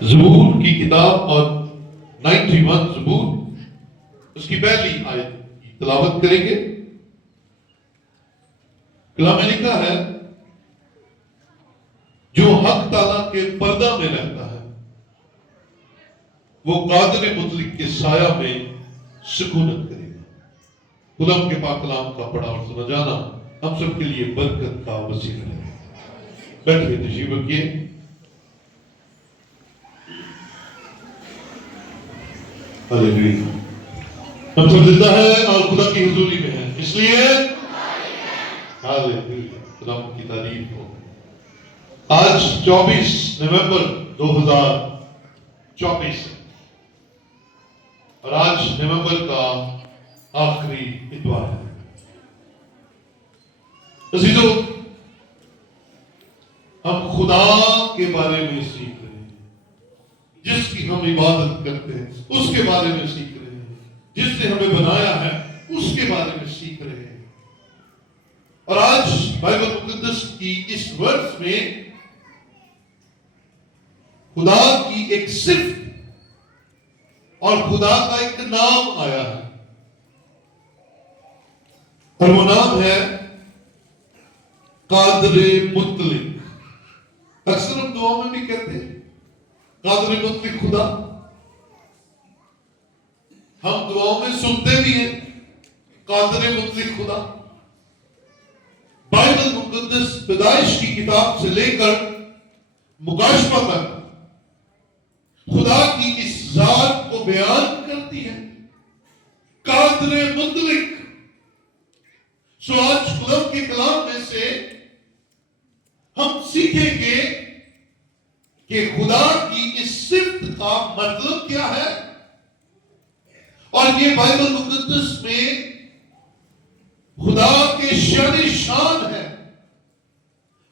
زبور کی کتاب اور 91 زبور اس کی پہلی آیت کی تلاوت کریں گے۔ کلام میں لکھا ہے جو حق تعالیٰ کے پردہ میں رہتا ہے وہ قادر مطلق کے سایہ میں سکونت کرے گا۔ خدا کے پاک کلام کا پڑھا اور سنا جانا ہم سب کے لیے برکت کا وسیلہ ہے۔ بیٹھے تشریف رکھیے۔ ہاللیلویا۔ ہم سب زندہ ہیں اور خدا کی حضوری میں ہیں، اس لیے ہاللیلویا، خدا کی تعریف ہو۔ آج 24 نومبر 2024 اور آج نومبر کا آخری اتوار ہے۔ عزیزو، ہم خدا کے بارے میں سیکھ رہے ہیں، جس کی ہم عبادت کرتے ہیں اس کے بارے میں سیکھ رہے ہیں، جس نے ہمیں بنایا ہے اس کے بارے میں سیکھ رہے ہیں۔ اور آج بائبل مقدس کی اس ورس میں خدا کی ایک صفت اور خدا کا ایک نام آیا ہے، اور وہ نام ہے قادر مطلق۔ اکثر ہم دعا میں بھی کہتے ہیں قادر مطلق خدا، ہم دعاؤں میں سنتے بھی ہیں قادر مطلق خدا۔ بائبل مقدس پیدائش کی کتاب سے لے کر مکاشفہ تک خدا کی اس ذات کو بیان کرتی ہے، قادر مطلق۔ سو آج خدا کے کلام میں سے ہم سیکھیں گے کہ خدا کی اس صفت کا مطلب کیا ہے، اور یہ بائبل مقدس میں خدا کے شان ہے۔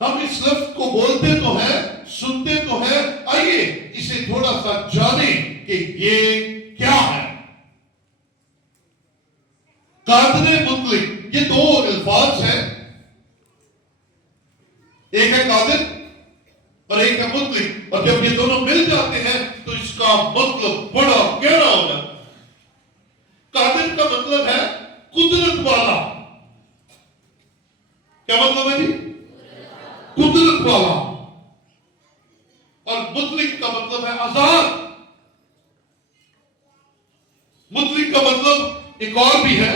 ہم اس لفظ کو بولتے تو ہیں، سنتے تو ہیں، آئیے اسے تھوڑا سا جانیں کہ یہ کیا ہے۔ قادر مطلق، یہ دو الفاظ ہیں، ایک ہے قادر اور ایک ہے مطلق، اور جب یہ دونوں مل جاتے ہیں تو اس کا مطلب بڑا گہرا ہو جاتا ہے۔ قادر کا مطلب ہے قدرت والا۔ کیا مطلب ہے جی؟ قدرت والا۔ اور مطلق کا مطلب ہے آزاد۔ مطلق کا مطلب ایک اور بھی ہے،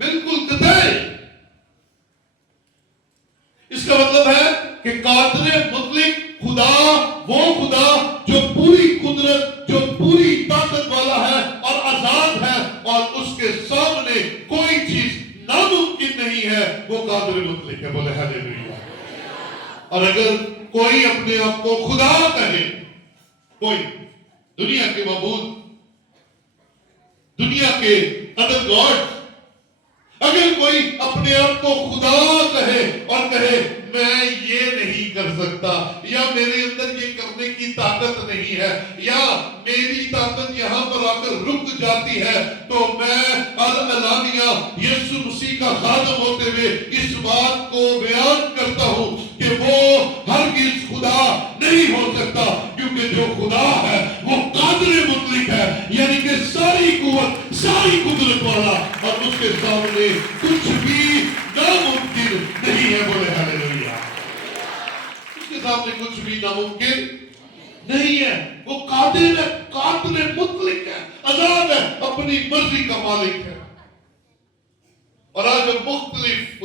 بالکل قطعی۔ اس کا مطلب ہے کہ قادر مطلق خدا وہ خدا جو پوری قدرت، جو پوری طاقت والا ہے اور آزاد ہے، اور اس کے سامنے کوئی چیز ناممکن نہیں ہے، وہ قادر مطلق ہے۔ بولے ہاللیلویا۔ اور اگر کوئی اپنے آپ کو خدا کہے، کوئی دنیا کے معبود، دنیا کے ادر گاڈ، اگر کوئی اپنے آپ کو خدا کہے اور کہے میں یہ نہیں کر سکتا، یا میرے اندر یہ کرنے کی طاقت نہیں ہے، یا میری طاقت یہاں پر آ کر رک جاتی ہے، تو میں اعلانیہ یسوع مسیح کا خادم ہوتے ہوئے اس بات کو بیان کرتا ہوں کہ وہ ہرگز خدا نہیں ہو سکتا، کیونکہ جو خدا ہے وہ قادر مطلق ہے، یعنی کہ ساری قوت، ساری قدرت والا، اور اس کے سامنے کچھ بھی ناممکن نہیں ہے۔ بولے ہاللیلویا۔ اس کے سامنے کچھ بھی ناممکن نہیں ہے۔ وہ قادر ہے، قادر مطلق ہے، آزاد ہے، اپنی مرضی کا مالک ہے۔ اور آج ہم مختلف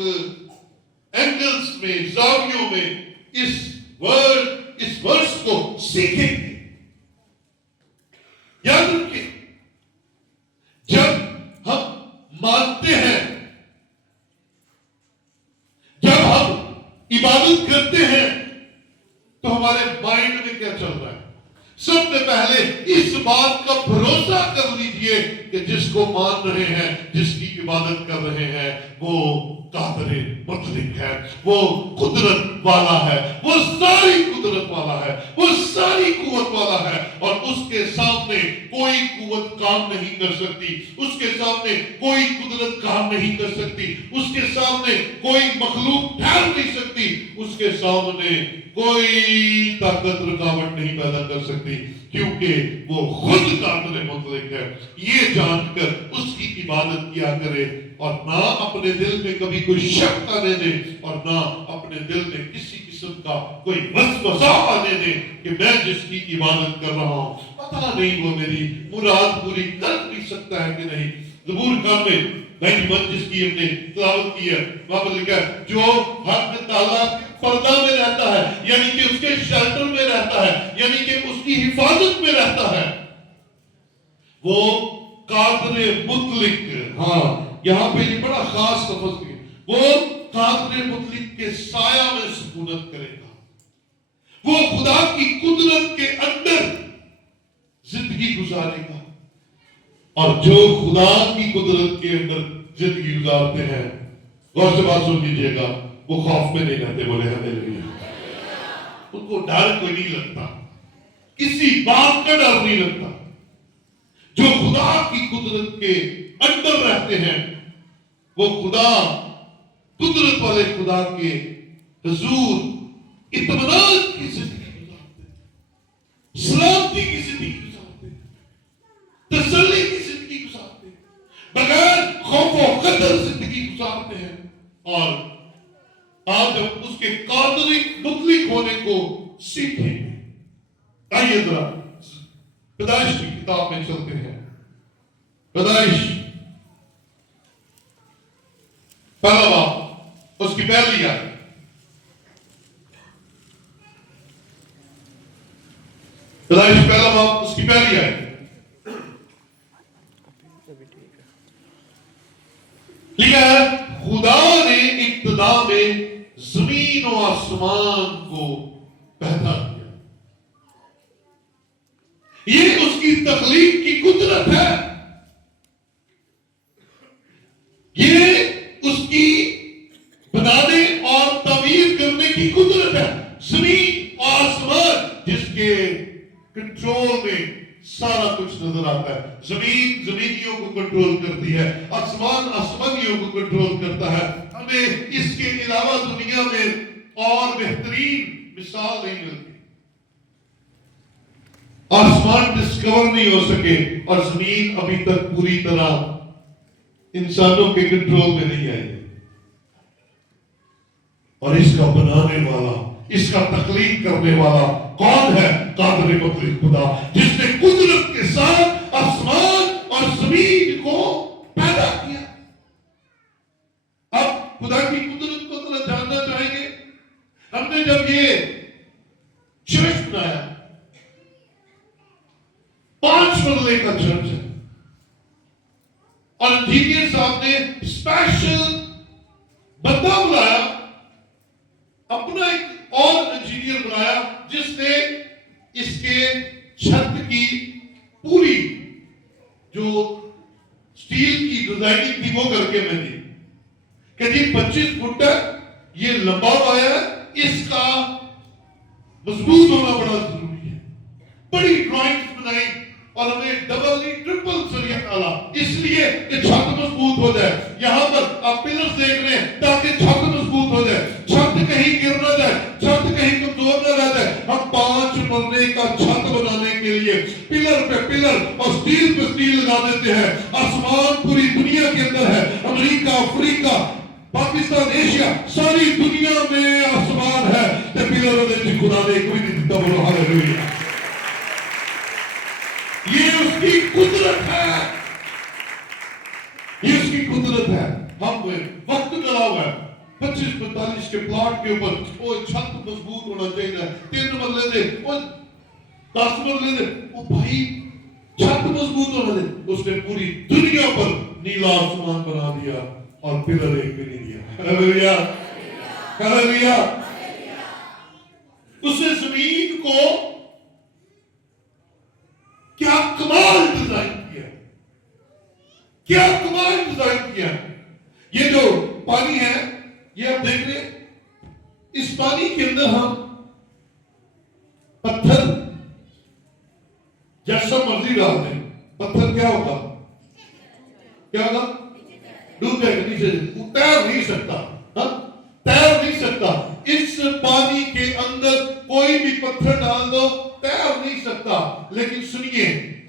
اینگلز میں، زاویوں میں اس ورس کو سیکھیں گے۔ یاد رکھیں، جب ہم مانتے ہیں، جب ہم عبادت کرتے ہیں، تو ہمارے مائنڈ میں کیا چل رہا ہے؟ سب سے پہلے اس بات کا بھروسہ کر لیجئے کہ جس کو مان رہے ہیں، جس کی عبادت کر رہے ہیں، وہ قادر مطلق ہے، وہ قدرت والا ہے، وہ ساری قدرت والا ہے، وہ ساری قوت والا ہے، اور اس کے سامنے کوئی قوت کام نہیں کر سکتی، اس کے سامنے کوئی قدرت کام نہیں کر سکتی، اس کے سامنے کوئی مخلوق ٹھہر نہیں سکتی، اس کے سامنے کوئی طاقت رکاوٹ نہیں پیدا کر سکتی، کیونکہ وہ خود قادر مطلق ہے۔ یہ جان کر اس کی عبادت کیا کرے اور نہ اپنے دل میں کبھی کوئی شک آنے دے اور نہ اپنے دل میں کسی قسم کا کوئی وسوسہ آنے دے کہ میں جس کی عبادت کر رہا ہوں پتہ نہیں وہ میری مراد پوری کر بھی سکتا ہے کہ نہیں۔ زبور خان میں 91 جس کی ہم نے تلاوت کی ہے، وہاں پر لکھا ہے جو حق تعالیٰ کے پردہ میں رہتا ہے، یعنی کہ اس کے شیلٹر میں رہتا ہے، یعنی کہ اس کی حفاظت میں رہتا ہے، وہ قادر مطلق، ہاں یہاں پہ یہ بڑا خاص لفظ ہے، وہ قادر مطلق کے سایہ میں سکونت کرے گا، وہ خدا کی قدرت کے اندر زندگی گزارے گا۔ اور جو خدا کی قدرت کے اندر زندگی گزارتے ہیں، غور سے بات سن لیجیے گا، وہ خوف میں نہیں رہتے، بولے ہاللیلویا۔ ان کو ڈر کوئی نہیں لگتا، کسی بات کا ڈر نہیں لگتا۔ جو خدا کی قدرت کے اندر رہتے ہیں وہ خدا، قدرت والے خدا کے حضور اطمینان کی زندگی گزارتے ہیں، سلامتی کی زندگی گزارتے ہیں، تسلی کی زندگی گزارتے ہیں، بغیر خوف و خطر زندگی گزارتے ہیں۔ اور آج ہم اس کے قادر مطلق ہونے کو سیکھیں گے۔ آئیے ذرا پیدائش کی کتاب میں چلتے ہیں۔ پیدائش پہلا باب، اس کی پہلی آیت، پیدائش پہلا باب اس کی پہلی آیت لکھا ہے، خدا نے ابتدا میں زمین و آسمان کو پیدا کیا۔ یہ اس کی تخلیق کی قدرت ہے، یہ اس کی بنانے اور تعمیر کرنے کی قدرت ہے۔ زمین اور آسمان جس کے کنٹرول میں سارا کچھ نظر آتا ہے۔ زمین زمینیوں کو کنٹرول کرتی ہے، آسمان آسمانیوں کو کنٹرول کرتا ہے۔ ہمیں اس کے علاوہ دنیا میں اور بہترین مثال نہیں ملتی۔ آسمان ڈسکور نہیں ہو سکے اور زمین ابھی تک پوری طرح انسانوں کے کنٹرول میں نہیں آئی، اور اس کا بنانے والا، اس کا تخلیق کرنے والا کون ہے؟ قادر مطلق خدا، جس نے قدرت کے ساتھ آسمان اور زمین کو پیدا کیا۔ اب خدا کی قدرت کو ذرا جاننا چاہیں گے۔ ہم نے جب یہ چرچ بنایا، 5 مرلے کا چرچ ہے، اور انجینئر صاحب نے اسپیشل بندہ بلایا، اپنا ایک اور انجینئر بلایا جس نے اس کے چھت کی پوری جو سٹیل کی ڈیزائننگ تھی وہ کر کے میں دی کہ جی 25 فٹ یہ لمبا پایا ہے، اس کا مضبوط ہونا بڑا ضروری ہے۔ بڑی ڈرائنگز بنائی اور ہمیں ڈبل نہیں ٹرپل سریا ڈالا اس لیے کہ چھت مضبوط ہو جائے۔ یہاں پر آپ پلرز دیکھ رہے ہیں تاکہ چھت مضبوط ہو جائے، چھت کہیں گر نہ جائے، چھت کہیں کمزور نہ رہ جائے۔ ہم 5 مرلے کا چھت بنانے کے لیے پلر پہ پلر اور سٹیل پہ سٹیل لگا دیتے ہیں۔ آسمان پوری دنیا کے اندر ہے، امریکہ، افریقہ، پاکستان، ایشیا، ساری دنیا میں آسمان ہے تے پلر دے خدا نے کوئی نہیں دیتا، بولو ہاللیلویا۔ یہ اس کی قدرت ہے، یہ اس کی قدرت ہے۔ ہم وقت ڈلا ہوا ہے 25-45 کے پلاٹ کے اوپر، وہ چھت مضبوط ہونا چاہیے، 3 مرلے دے، وہ 10 مرلے دے، وہ بھائی چھت مضبوط ہونا دے۔ اس نے پوری دنیا پر نیلا آسمان بنا دیا اور پلر ایک بھی نہیں دیا۔ ہاللیلویا، ہاللیلویا۔ اس نے زمین کو کیا کمال ڈیزائن کیا، کیا کمال ڈیزائن کیا۔ یہ جو پانی ہے یہ آپ دیکھ رہے ہیں، اس پانی کے اندر ہم پتھر ڈال دیں پتھر کیا ہوگا؟ کیا ہوگا؟ ڈوب جائے گا نیچے، وہ تیر نہیں سکتا، تیر نہیں سکتا۔ اس پانی کے اندر کوئی بھی پتھر ڈال دو تیر نہیں سکتا۔ لیکن سنیے،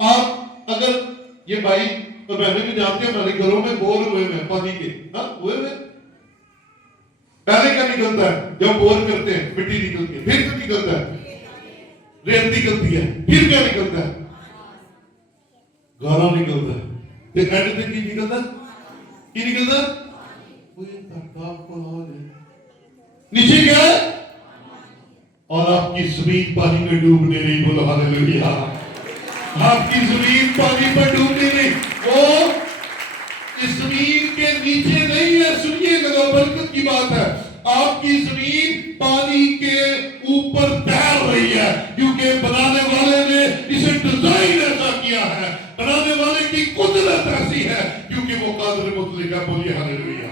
آپ اگر یہ بھائی اور بہنیں بھی جانتے ہیں ہمارے گھروں میں بور ہوئے ہیں پانی کے، ہوئے ہوئے پہلے کیا نکلتا ہے؟ جب بور کرتے ہیں مٹی نکلتی ہے، پھر کیا نکلتا ہے؟ ریت نکلتی ہے، پھر کیا نکلتا ہے؟ گارا نکلتا ہے، پھر اینڈ پہ کی نکلتا ہے؟ کی نکلتا ہے؟ نیچے کیا ہے؟ اور آپ کی زمین پانی میں ڈوبنے نہیں، بولو ہاللیلویا۔ آپ کی زمین پانی میں ڈوبنے نہیں، وہ اس زمین کے نیچے نہیں ہے۔ سنیے گا، برکت کی بات ہے، آپ کی زمین پانی کے اوپر تیر رہی ہے، کیونکہ بنانے والے نے اسے ڈیزائن ایسا کیا ہے، بنانے والے کی قدرت ایسی ہے، کیونکہ وہ قادر مطلق ہے۔ بولیے ہاللیلویا۔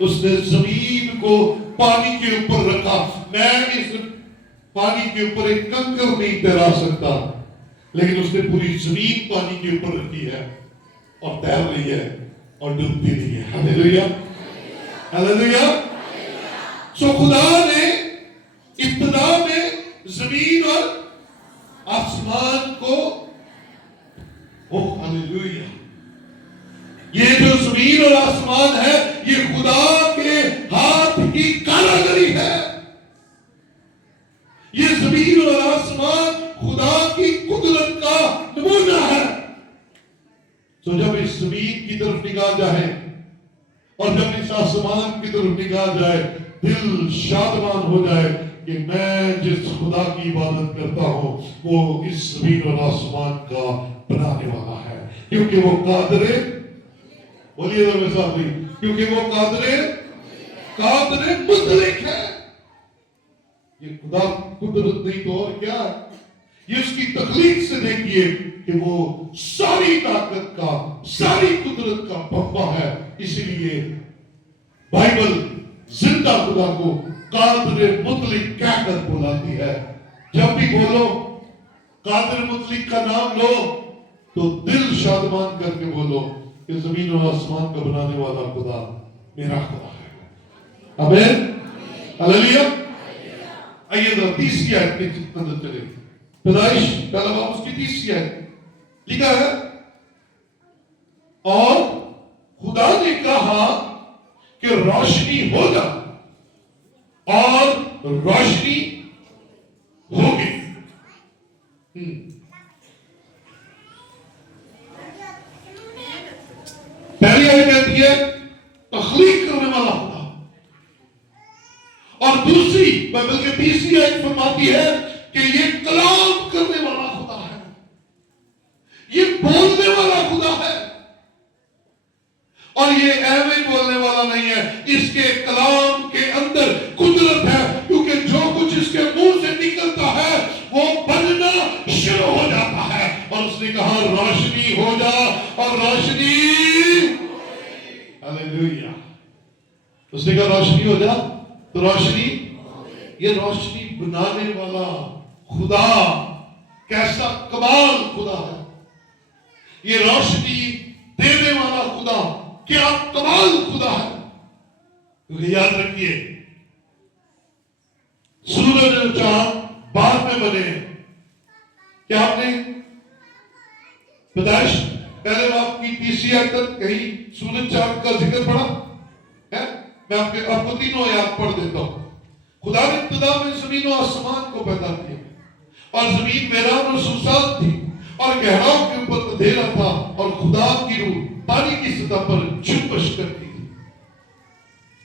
اس نے زمین کو پانی کے اوپر رکھا۔ میں اس پانی کے اوپر ایک کنکر نہیں تیرا سکتا، لیکن اس نے پوری زمین پانی کے اوپر رکھی ہے اور تیر رہی ہے اور ڈوبتی نہیں ہے۔ ہاللیلویا، ہاللیلویا۔ سو خدا نے ابتدا میں زمین اور آسمان کو، ہاللیلویا، یہ جو زمین اور آسمان ہے یہ خدا کے ہاتھ کی کاریگری ہے۔ یہ زمین اور آسمان خدا کی قدرت کا نمونہ ہے۔ تو جب اس زمین کی طرف نگاہ جائے اور جب اس آسمان کی طرف نگاہ جائے، دل شادمان ہو جائے کہ میں جس خدا کی عبادت کرتا ہوں وہ اس زمین اور آسمان کا بنانے والا ہے، کیونکہ وہ قادر، بولیے ذرا میرے ساتھ، کیونکہ وہ قادر مطلق ہے۔ یہ خدا قدرت نہیں تو اور کیا ہے؟ یہ اس کی تخلیق سے دیکھیے کہ وہ ساری طاقت کا، ساری قدرت کا بابا ہے۔ اسی لیے بائبل زندہ خدا کو قادر مطلق کہہ کر بلاتی ہے۔ جب بھی بولو قادر مطلق کا نام لو تو دل شادمان کر کے بولو کہ زمین اور آسمان کا بنانے والا خدا میرا خدا ہے۔ آمین، ہاللیلویا۔ آئیے ذرا 30 آیت کے اندر چلے، پیدائش پہلا باب اس کی 30 آیت لکھا ہے، اور خدا نے کہا کہ روشنی ہو جا، اور روشنی ہوگی۔ پہلی آیت کہتی ہے تخلیق کرنے والا خدا، اور دوسری بلکہ تیسری آیت فرماتی ہے کہ یہ کلام کرنے والا خدا ہے، یہ بولنے والا خدا ہے، اور یہ ایویں بولنے والا نہیں ہے، اس کے کلام کے اندر قدرت ہے، کیونکہ جو کچھ اس کے منہ سے نکلتا ہے وہ بننا شروع ہو جاتا ہے۔ اور اس نے کہا روشنی ہو جا، اور روشنی، ہاللیلویا، اس نے کہا روشنی ہو جا تو روشنی، یہ روشنی بنانے والا خدا کیسا کمال خدا ہے، یہ روشنی دینے والا خدا کیا کمال خدا ہے۔ کیونکہ یاد رکھیے سورج اور چاند بعد میں بنے ہیں۔ کیا آپ نے پیدائش پہلے باب کی 30 آیت تک کہیں سورج چاند کا ذکر پڑھا ہے؟ میں آپ کو تینوں آیات پڑھ دیتا ہوں۔ خدا نے ابتدا میں زمین و آسمان کو پیدا کیا، اور زمین ویران اور سنسان تھی، اور گہراؤں کے اوپر اندھیرا تھا، اور خدا کی روح پانی کی سطح پر جنبش کرتی تھی۔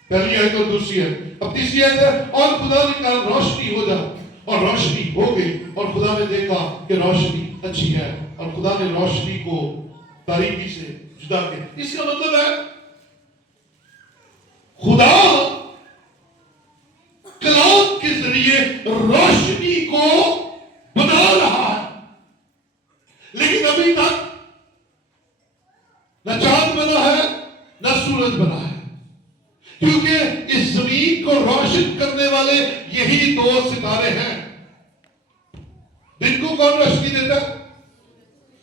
پہلی آیت اور دوسری آیت۔ اب تیسری آیت ہے، اور خدا نے کہا روشنی ہو جا، اور روشنی ہو گئی، اور خدا نے دیکھا کہ روشنی اچھی ہے، اور خدا نے روشنی کو تاریکی سے جدا کیا۔ اس کا مطلب ہے خدا کلام کے ذریعے روشنی کو بنا رہا ہے، لیکن ابھی تک نہ چاند بنا ہے نہ سورج بنا ہے، کیونکہ اس زمین کو روشن کرنے والے یہی دو ستارے ہیں۔ دن کو کون روشنی دیتا ہے؟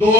2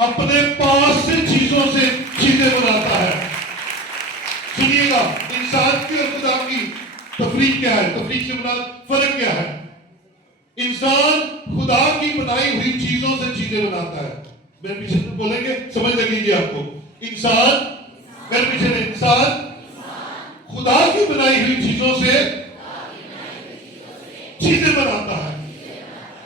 اپنے پاس سے چیزوں سے چیزیں بناتا ہے. سنیے گا، انسان کی اور خدا کی تفریق کیا ہے؟ تفریق سے مراد فرق کیا ہے؟ انسان خدا کی بنائی ہوئی چیزوں سے چیزیں بناتا ہے. میرے پیچھے سے بولیں گے، سمجھ لگے گی آپ کو. انسان، میرے پیچھے سے، انسان خدا کی بنائی ہوئی چیزوں سے چیزیں بناتا ہے.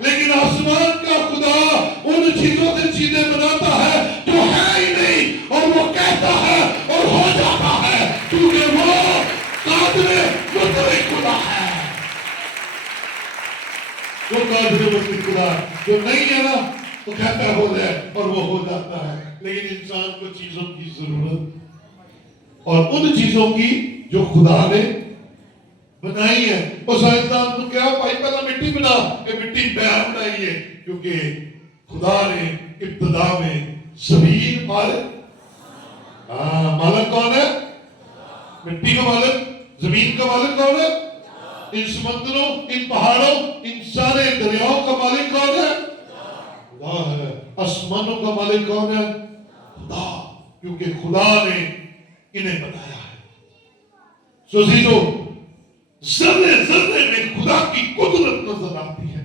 لیکن آسمان کا خدا ان چیزوں سے چیزیں بناتا ہے جو ہے ہی نہیں، اور وہ کہتا ہے اور ہو جاتا ہے، کیونکہ وہ قادر مطلق خدا ہے. وہ قادر مطلق خدا جو نہیں ہے نا، وہ کہتا ہے ہو جائے اور وہ ہو جاتا ہے. لیکن انسان کو چیزوں کی ضرورت، اور ان چیزوں کی جو خدا نے بنائی ہے. اور سائنسدان کو کیا بھائی پہلا مٹی بنا، یہ مٹی بیان بنائی ہے، کیونکہ خدا نے ابتدا میں زمین مالک کون ہے؟ مٹی کا مالک، زمین کا مالک کون ہے؟ ان سمندروں، ان پہاڑوں، ان سارے دریاؤں کا مالک کون ہے؟ خدا ہے. آسمانوں کا مالک کون ہے؟ خدا، کیونکہ خدا نے انہیں بنایا ہے. سوزیدو ذرے ذرے میں خدا کی قدرت نظر آتی ہے.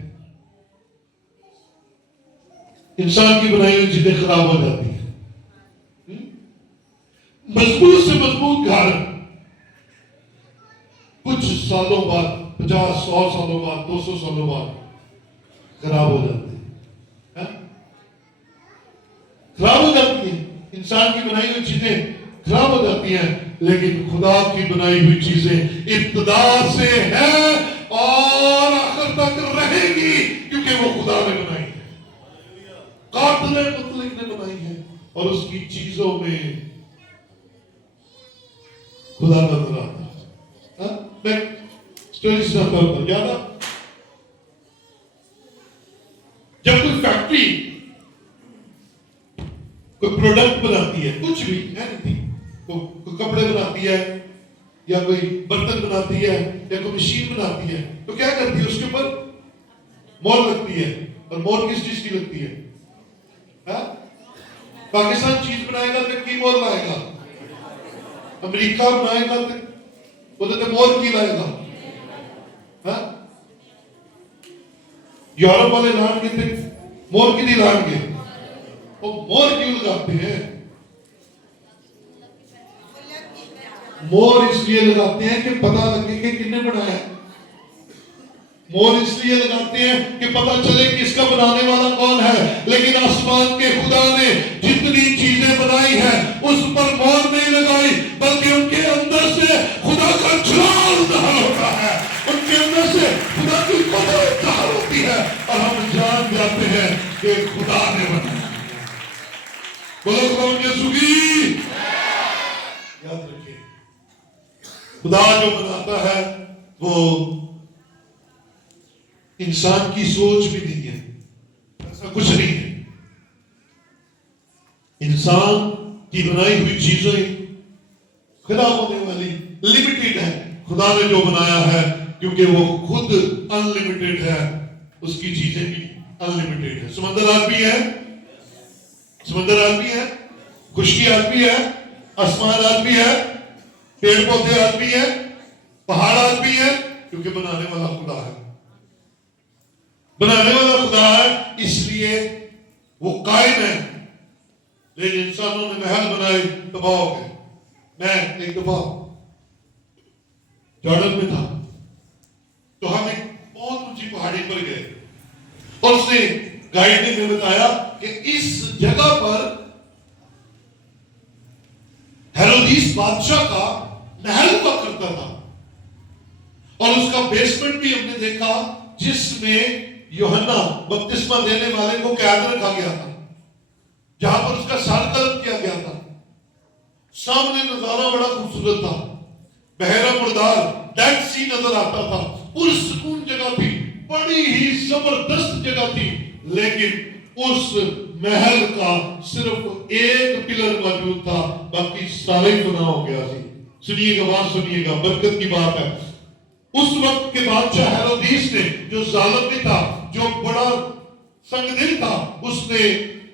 انسان کی بنائی ہوئی چیزیں خراب ہو جاتی ہیں. مضبوط سے مضبوط گھر کچھ سالوں بعد، 50-100 سالوں بعد، 200 سالوں بعد خراب ہو جاتے ہیں. خراب ہو جاتی ہیں. انسان کی بنائی ہوئی چیزیں خراب ہو جاتی ہیں، لیکن خدا کی بنائی ہوئی چیزیں ابتدا سے ہیں اور آخر تک رہے گی، کیونکہ وہ خدا نے بنائی ہے. قاتل مطلق نے بنائی ہے، اور اس کی چیزوں میں خدا نظر آتا ہے. میں اسٹوری سناتا ہوں. یاد ہے جب کوئی فیکٹری کوئی پروڈکٹ بناتی ہے، کچھ بھی کوئی کپڑے بناتی ہے، یا کوئی برتن بناتی ہے، یا کوئی مشین بناتی ہے، تو کیا کرتی ہے؟ اس کے اوپر مور لگتی ہے. اور مور کس چیز کی لگتی ہے؟ پاکستان چیز بنائے گا تو کی مور لائے گا؟ امریکہ بنائے گا تو وہ تو مور کی لائے گا. یورپ والے لائن کے تھے، مور کی نہیں لائن گے. وہ مور کیوں لگاتے ہیں؟ مور اس لیے لگاتے ہیں کہ پتہ لگے کہ کن نے بنایا ہے. مور اس لیے لگاتے ہیں کہ پتہ چلے کہ اس کا بنانے والا کون ہے. لیکن آسمان کے خدا نے جتنی چیزیں بنائی ہیں اس پر مور نہیں لگائی، بلکہ ان کے اندر سے خدا کا جلال ظاہر ہوتا ہے، ان کے اندر سے خدا کی قدرت ظاہر ہوتی ہے، اور ہم جان جاتے ہیں کہ خدا نے بنایا. بولو کون یسوع کی. یاد رکھیں، خدا جو بناتا ہے وہ انسان کی سوچ بھی نہیں ہے. ایسا کچھ نہیں ہے. انسان کی بنائی ہوئی چیزیں خراب ہونے والی، لمیٹڈ ہے. خدا نے جو بنایا ہے، کیونکہ وہ خود انلمیٹڈ ہے، اس کی چیزیں بھی انلمیٹڈ ہے. سمندر آج بھی ہے، سمندر آج بھی ہے، خشکی آج بھی ہے، آسمان آج بھی ہے، پیڑ پودے آج بھی ہے، پہاڑ آج بھی ہے، کیونکہ بنانے والا خدا ہے. بنانے والا خدا ہے، اس لیے وہ قائم ہے. لیکن انسانوں نے محل بنائے، تباہ ہو گئے. میں ایک دفعہ جارڈن میں تھا، تو ہم ایک بہت اونچی پہاڑی پر گئے، اور اس نے گائیڈ نے ہمیں بتایا کہ اس جگہ پر ہیرودیس بادشاہ کا محل ہوا کرتا تھا، اور اس کا بیسمنٹ بھی ہم نے دیکھا، جس میں یوحنا بپتسمہ دینے والے کو قید رکھا گیا تھا، جہاں پر اس کا سر قلم کیا گیا تھا. سامنے نظارہ بڑا خوبصورت تھا، بحیرہ مردار، ڈیڈ سی نظر آتا تھا، پرسکون جگہ تھی، بڑی ہی زبردست جگہ تھی. لیکن اس محل کا صرف ایک پلر موجود تھا، باقی سارے گناہ ہو گیا تھی. سنیے گا، بات سنیے گا، برکت کی بات ہے. اس وقت کے بادشاہ ہیرودیس نے، جو ظالم بھی تھا، جو بڑا سنگ دل تھا، اس نے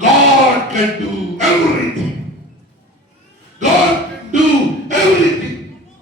God can do everything. God can do everything.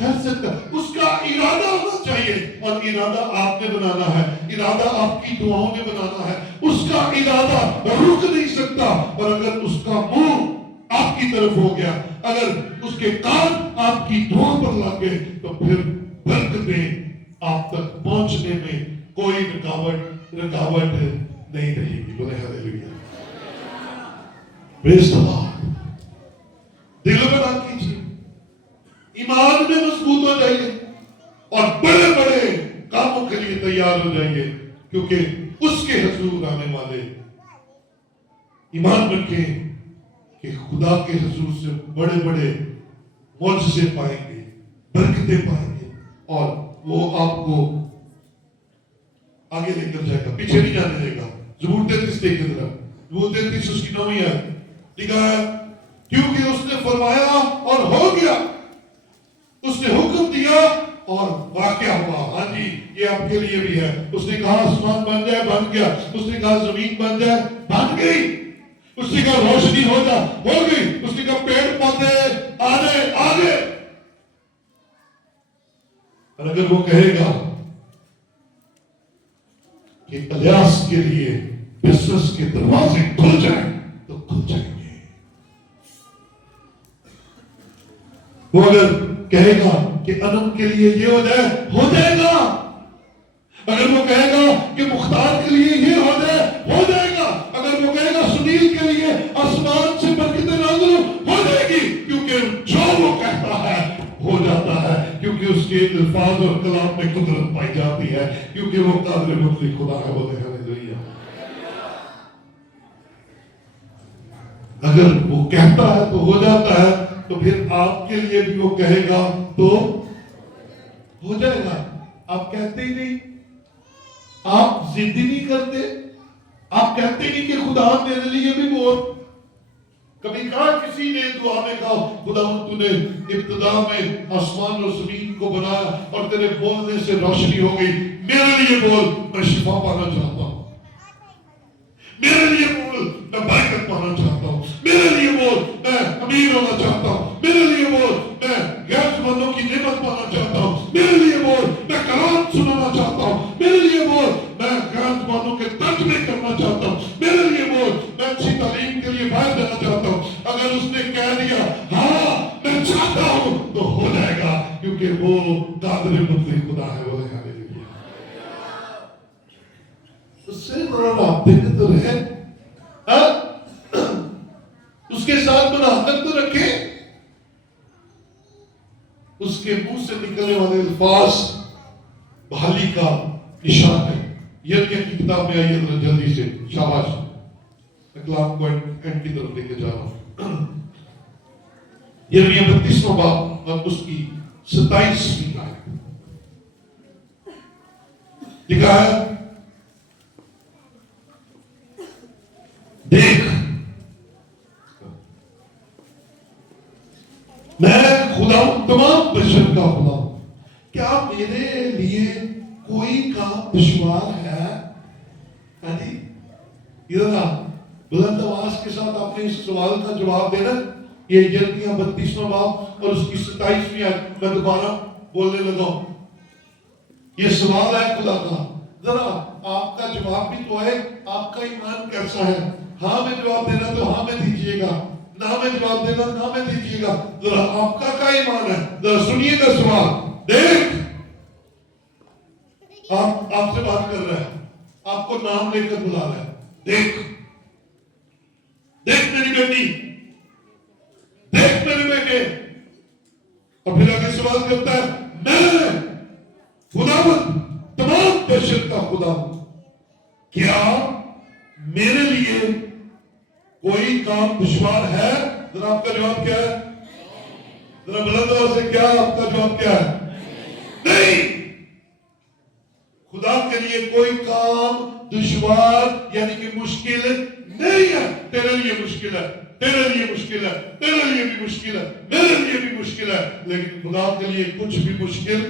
کر سکتا، اس کا ارادہ ہونا چاہیے، اور ارادہ آپ نے بنانا ہے، ارادہ آپ کی دعاؤں نے بنانا ہے۔ اس کا ارادہ رک نہیں سکتا، اور اگر اس کا منہ آپ کی طرف ہو گیا، اگر اس کے کان آپ کی دعا پر لگ گئے، تو پھر برکتیں آپ تک پہنچنے میں کوئی رکاوٹ نہیں رہے گی۔ بولے ہاللیلویا، پریز دی لارڈ۔ دل میں بات کیجیے، ایمان میں مضبوط ہو جائیے، اور بڑے بڑے کاموں کے لیے تیار ہو جائیے، کیونکہ اس کے حضور آنے والے ایمان رکھیں کہ خدا کے حضور سے بڑے بڑے معجزے پائیں گے، برکتیں پائیں گے، اور وہ آپ کو آگے لے کر جائے گا، پیچھے نہیں جانے دے گا۔ زبور 33 دیکھیں ذرا، زبور 33 اس کی 9 آیت لکھا ہے، کیونکہ اس نے فرمایا اور ہو گیا، اس نے حکم دیا اور واقعہ ہوا۔ ہاں جی، یہ آپ کے لیے بھی ہے۔ اس نے کہا آسمان بن جائے، بن گیا۔ اس نے کہا زمین بن جائے، بن گئی۔ اس نے کہا روشنی ہو جا، ہو گئی۔ اس نے کہا پیڑ پودے آگے۔ اور اگر وہ کہے گا کہ الیاس کے لیے بزنس کے دروازے کھل جائیں، تو کھل جائیں گے۔ وہ اگر کہے گا کہ انم کے لیے یہ ہو جائے، ہو جائے گا۔ اگر وہ کہے گا کہ مختار کے لیے یہ ہو جائے، ہو جائے گا۔ اگر وہ کہے گا سنیل کے لیے آسمان سے برکتیں نازل ہو جائے گی، کیونکہ جو وہ کہتا ہے ہو جاتا ہے، کیونکہ اس کے الفاظ اور کلام میں قدرت پائی جاتی ہے، کیونکہ وہ قادر مطلق خدا ہے۔ وہ ہاللیلویا۔ اگر وہ کہتا ہے تو ہو جاتا ہے، تو پھر آپ کے لیے بھی وہ کہے گا تو ہو جائے گا۔ آپ کہتے ہی نہیں، آپ ضد ہی نہیں کرتے، آپ کہتے ہی نہیں کہ خدا میرے لیے بھی بول۔ کبھی کہا کسی نے دعا میں کہا خدا تو نے ابتدا میں آسمان اور زمین کو بنایا اور تیرے بولنے سے روشنی ہو گئی، میرے لیے بول، میں شفا پانا چاہتا ہوں، میرے لیے بول، میں برکت پانا چاہتا ہوں، میرے لیے بول، میں امیر ہونا چاہتا ہوں، میرے لیے بول، میں غیر مندوں کی نعمت پانا چاہتا ہوں، میرے لیے بول، میں کلام سنانا چاہتا ہوں، میرے لیے بول، میں غیر مندوں کے ترجمے کرنا چاہتا ہوں، میرے لیے بول، میں اچھی تعلیم کے لیے باہر جانا چاہتا ہوں۔ اگر اس نے کہہ دیا ہاں میں چاہتا ہوں، تو ہو جائے گا، کیونکہ وہ قادر مطلق خدا ہے۔ بولے ہاللیلویا۔ اس سے بڑا رابطے میں تو رہے، اس کے ساتھ مناسبت تو رکھے۔ اس کے منہ سے نکلنے والے الفاظ بحالی کا نشان ہے۔ یرمیہ کی کتاب میں آئیے ذرا جلدی سے، شاباش، میں کلام کو اینڈ کی طرف لے کے جا رہا ہوں۔ یرمیہ 32واں باب اور اس کی 27ویں آیت لکھا ہے، دیکھ میں خدا ہوں، تمام بشر کا خدا ہوں، کیا میرے لیے کوئی کام دشوار ہے؟ ادھر بلند آواز کے ساتھ آپ نے اس سوال کا جواب دینا۔ یہ یرمیہ 32واں باب اور اس کی 27ویں آیت، میں دوبارہ بولنے لگا ہوں۔ یہ سوال ہے خدا کا، ذرا آپ کا جواب بھی تو ہے، آپ کا ایمان کیسا ہے؟ ہاں میں جواب دینا تو ہاں میں دیجئے گا، نہ میں جواب دینا نہ میں دیجئے گا۔ ذرا آپ کا کیا ایمان ہے؟ ذرا سنیے گا سوال۔ دیکھ، آپ سے بات کر رہا ہے، آپ کو نام لے کر بلا رہا ہے، دیکھ دیکھ میری بیٹی، دیکھ میرے بیٹے۔ اور پھر آگے سوال کرتا ہے، میں خداوند تمام بشر کا خدا ہوں، کیا میرے لیے کوئی کام دشوار ہے؟ ذرا آپ کا جواب کیا ہے؟ ذرا بلند آواز سے کیا آپ کا جواب کیا ہے؟ نہیں۔ خدا کے لیے کوئی کام دشوار یعنی کہ مشکل نہیں ہے۔ تیرے لیے مشکل ہے، تیرے لیے مشکل ہے، تیرے لیے بھی مشکل ہے، میرے لیے بھی مشکل ہے، لیکن خدا کے لیے کچھ بھی مشکل،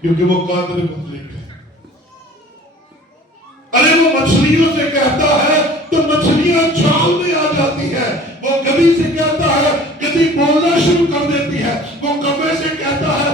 کیونکہ وہ قادر مطلق ہے۔ ارے وہ مچھلیوں سے کہتا ہے تو مچھلیاں جال میں آ جاتی ہے۔ وہ گدھی سے کہتا ہے، گدھی بولنا شروع کر دیتی ہے۔ وہ کبے سے کہتا ہے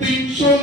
300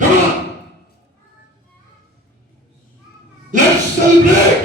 Come on, let's celebrate,